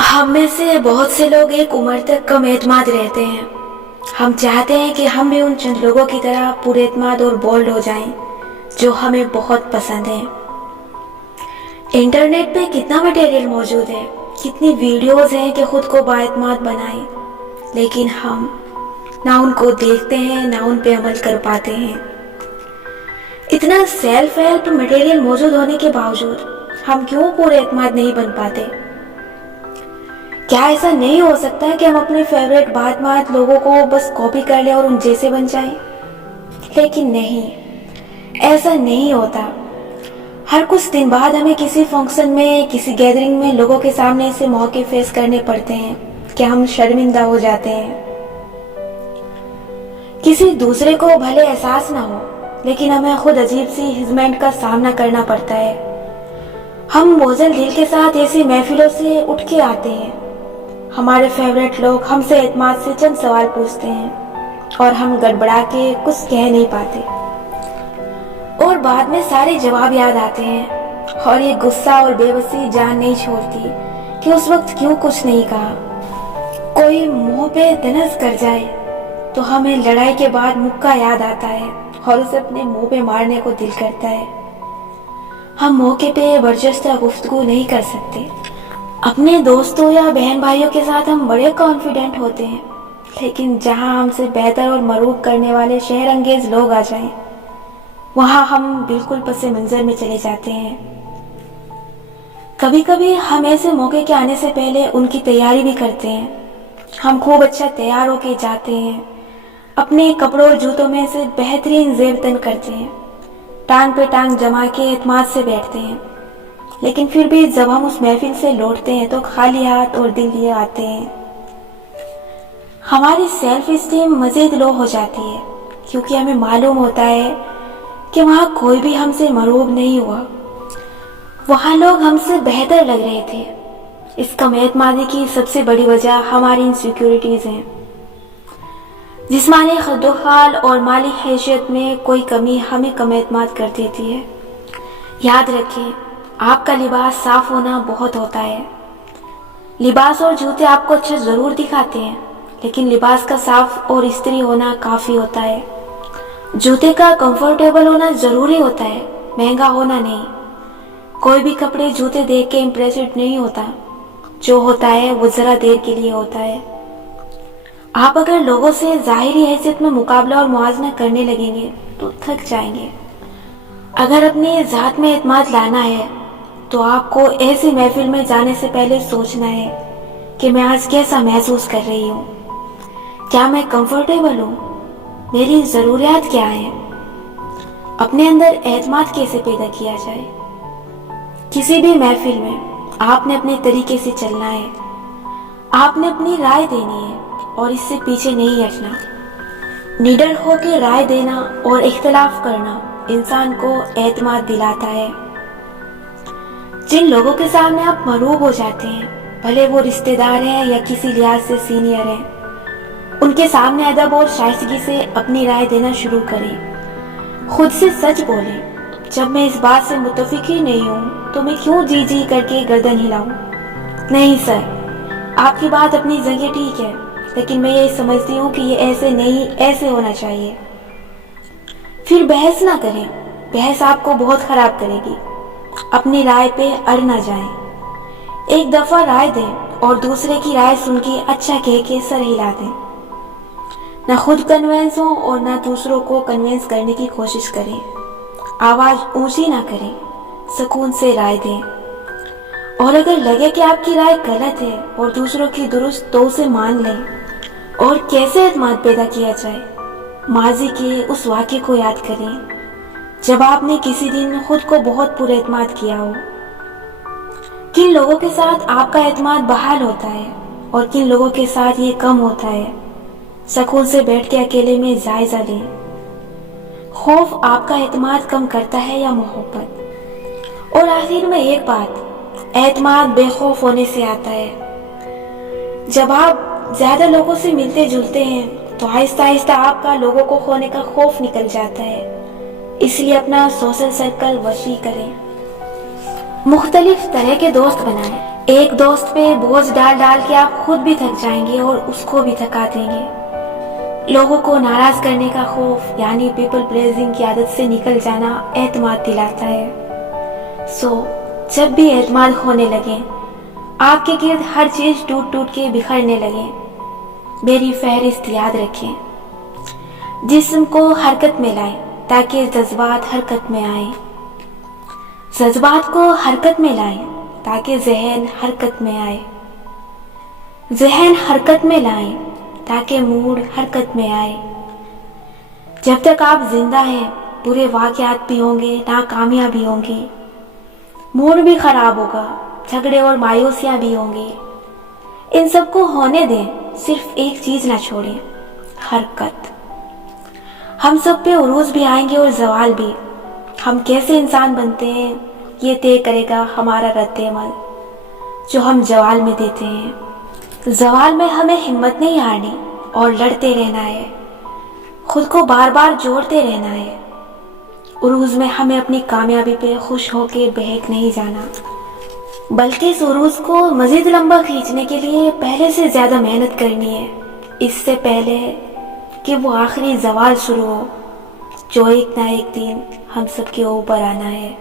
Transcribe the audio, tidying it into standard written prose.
हम में से बहुत से लोग एक उम्र तक कम एतमाद रहते हैं। हम चाहते हैं कि हम भी उन चंद लोगों की तरह पूरे एतमाद और बोल्ड हो जाएं, जो हमें बहुत पसंद है। इंटरनेट पे कितना मटेरियल मौजूद है, कितनी वीडियोस हैं कि खुद को बाएतमाद बनाएं, लेकिन हम ना उनको देखते हैं ना उन पे अमल कर पाते हैं। इतना सेल्फ हेल्प मटेरियल मौजूद होने के बावजूद हम क्यों पूरे एतमाद नहीं बन पाते? क्या ऐसा नहीं हो सकता कि हम अपने फेवरेट बाएतमाद लोगों को बस कॉपी कर लें और उन जैसे बन जाएं? लेकिन नहीं, ऐसा नहीं होता। हर कुछ दिन बाद हमें किसी फंक्शन में, किसी गैदरिंग में लोगों के सामने ऐसे मौके फेस करने पड़ते हैं कि हम शर्मिंदा हो जाते हैं। किसी दूसरे को भले एहसास ना हो, लेकिन हमें खुद अजीब सी हिजमेंट का सामना करना पड़ता है। हम बोझल दिल के साथ ऐसी महफिलों से उठ के आते हैं। हमारे फेवरेट लोग हमसे एतमाद से चंद सवाल पूछते हैं और हम गड़बड़ा के कुछ कह नहीं पाते, और बाद में सारे जवाब याद आते हैं और ये गुस्सा और बेबसी जान नहीं छोड़ती कि उस वक्त क्यों कुछ नहीं कहा। कोई मुंह पे धनस कर जाए तो हमें लड़ाई के बाद मुक्का याद आता है और उसे अपने मुंह पे मारने को दिल करता है। हम मौके पे बर्जस्ता गुफ्तगू नहीं कर सकते। अपने दोस्तों या बहन भाइयों के साथ हम बड़े कॉन्फिडेंट होते हैं, लेकिन जहां हमसे बेहतर और मरूब करने वाले शहर अंगेज लोग आ जाएं, वहां हम बिल्कुल पसे मंजर में चले जाते हैं। कभी कभी हम ऐसे मौके के आने से पहले उनकी तैयारी भी करते हैं। हम खूब अच्छा तैयार होके जाते हैं, अपने कपड़ों और जूतों में से बेहतरीन जेब तन करते हैं, टांग पे टांग जमा के एतमाद से बैठते हैं। लेकिन फिर भी जब हम उस महफिल से लौटते हैं तो खाली हाथ और दिल लिए आते हैं। हमारी सेल्फ एस्टीम मजीद लो हो जाती है, क्योंकि हमें मालूम होता है कि वहाँ कोई भी हमसे मरूब नहीं हुआ। वहाँ लोग हमसे बेहतर लग रहे थे। इस कम एतमादी की सबसे बड़ी वजह हमारी इनसिक्योरिटीज हैं। जिस्मानी खद्दोखाल और माली हैसियत में कोई कमी हमें कम एतमाद कर देती है। याद रखें, आपका लिबास साफ होना बहुत होता है। लिबास और जूते आपको अच्छा जरूर दिखाते हैं, लेकिन लिबास का साफ और इस्त्री होना काफी होता है। जूते का कंफर्टेबल होना जरूरी होता है, महंगा होना नहीं। कोई भी कपड़े जूते देख के इम्प्रेसिव नहीं होता। जो होता है वो जरा देर के लिए होता है। आप अगर लोगों से जाहिरी हैसियत में मुकाबला और मुआवजा करने लगेंगे तो थक जाएंगे। अगर अपनी जात में एतमाद लाना है तो आपको ऐसी महफिल में जाने से पहले सोचना है कि मैं आज कैसा महसूस कर रही हूँ, क्या मैं कंफर्टेबल हूँ, मेरी जरूरियात क्या है। अपने अंदर एतमाद कैसे पैदा किया जाए। किसी भी महफिल में आपने अपने तरीके से चलना है, आपने अपनी राय देनी है और इससे पीछे नहीं हटना। निडर होकर राय देना और इख्तिलाफ करना इंसान को एतमाद दिलाता है। जिन लोगों के सामने आप मरूब हो जाते हैं, भले वो रिश्तेदार हैं या किसी लिहाज से सीनियर हैं, उनके सामने अदब और शाइस्तगी से अपनी राय देना शुरू करें। खुद से सच बोलें, जब मैं इस बात से मुत्तफिक ही नहीं हूँ तो मैं क्यों जी जी करके गर्दन हिलाऊं। नहीं सर, आपकी बात अपनी जगह ठीक है, लेकिन मैं ये समझती हूँ कि ये ऐसे नहीं, ऐसे होना चाहिए। फिर बहस ना करें, बहस आपको बहुत खराब करेगी। अपनी राय पे अड़ ना जाएं। एक दफा राय दें और दूसरे की राय सुन के अच्छा कह के सर हिला दें। ना खुद कन्विंस हो और ना दूसरों को कन्विंस करने की कोशिश करें। आवाज ऊंची ना करें, सुकून से राय दें। और अगर लगे कि आपकी राय गलत है और दूसरों की दुरुस्त, तो उसे मान लें। और कैसे एतमाद पैदा किया जाए, माजी के उस वाक़े को याद करें जब आपने किसी दिन खुद को बहुत पूरा एतमाद किया हो। किन लोगों के साथ आपका एतमाद बहाल होता है और किन लोगों के साथ ये कम होता है, सुकून से बैठ के अकेले में जायजा लें। खौफ आपका एतमाद कम करता है या मोहब्बत? और आखिर में एक बात, एतमाद बेखौफ होने से आता है। जब आप ज्यादा लोगों से मिलते जुलते हैं तो आहिस्ता आहिस्ता आपका लोगों को खोने का खौफ निकल जाता है। इसलिए अपना सोशल सर्कल वसी करें, मुख्तलिफ तरह के दोस्त बनाएं। ایک دوست پہ بوجھ ڈال ڈال کے آپ خود بھی تھک جائیں گے اور اس کو بھی تھکا دیں گے۔ لوگوں کو ناراض کرنے کا خوف یعنی پیپل پلیزنگ کی عادت سے نکل جانا اعتماد دلاتا ہے۔ جب بھی اعتماد ہونے لگے، آپ کے گرد ہر چیز ٹوٹ ٹوٹ کے بکھرنے لگے، میری فہرست یاد رکھیں۔ جسم کو حرکت میں لائیں تاکہ جذبات حرکت میں آئیں، جذبات کو حرکت میں لائیں تاکہ ذہن حرکت میں آئے، ذہن حرکت میں لائیں تاکہ موڈ حرکت میں آئے۔ جب تک آپ زندہ ہیں برے واقعات بھی ہوں گے، ناکامیاں بھی ہوں گی، موڈ بھی خراب ہوگا، جھگڑے اور مایوسیاں بھی ہوں گی۔ ان سب کو ہونے دیں، صرف ایک چیز نہ چھوڑیں، حرکت۔ ہم سب پہ عروج بھی آئیں گے اور زوال بھی۔ ہم کیسے انسان بنتے ہیں یہ طے کرے گا ہمارا رد عمل جو ہم زوال میں دیتے ہیں۔ زوال میں ہمیں ہمت نہیں ہارنی اور لڑتے رہنا ہے، خود کو بار بار جوڑتے رہنا ہے۔ عروج میں ہمیں اپنی کامیابی پہ خوش ہو کے بہک نہیں جانا، بلکہ اس عروج کو مزید لمبا کھینچنے کے لیے پہلے سے زیادہ محنت کرنی ہے، اس سے پہلے کہ وہ آخری زوال شروع ہو جو ایک نہ ایک دن ہم سب کے اوپر آنا ہے۔